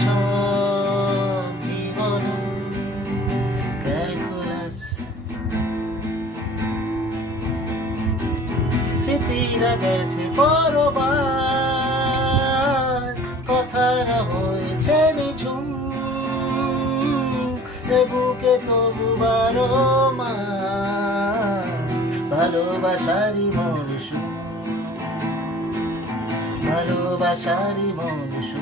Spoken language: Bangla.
সব জীবনে ক্যালকুলাস। স্মৃতিরা গেছে পরবার, কথারা হয়েছে নিঝুম, এ বুকে তবু বারো মাস ভালোবাসারই মরশুম, ভালোবাসারই মরশুম।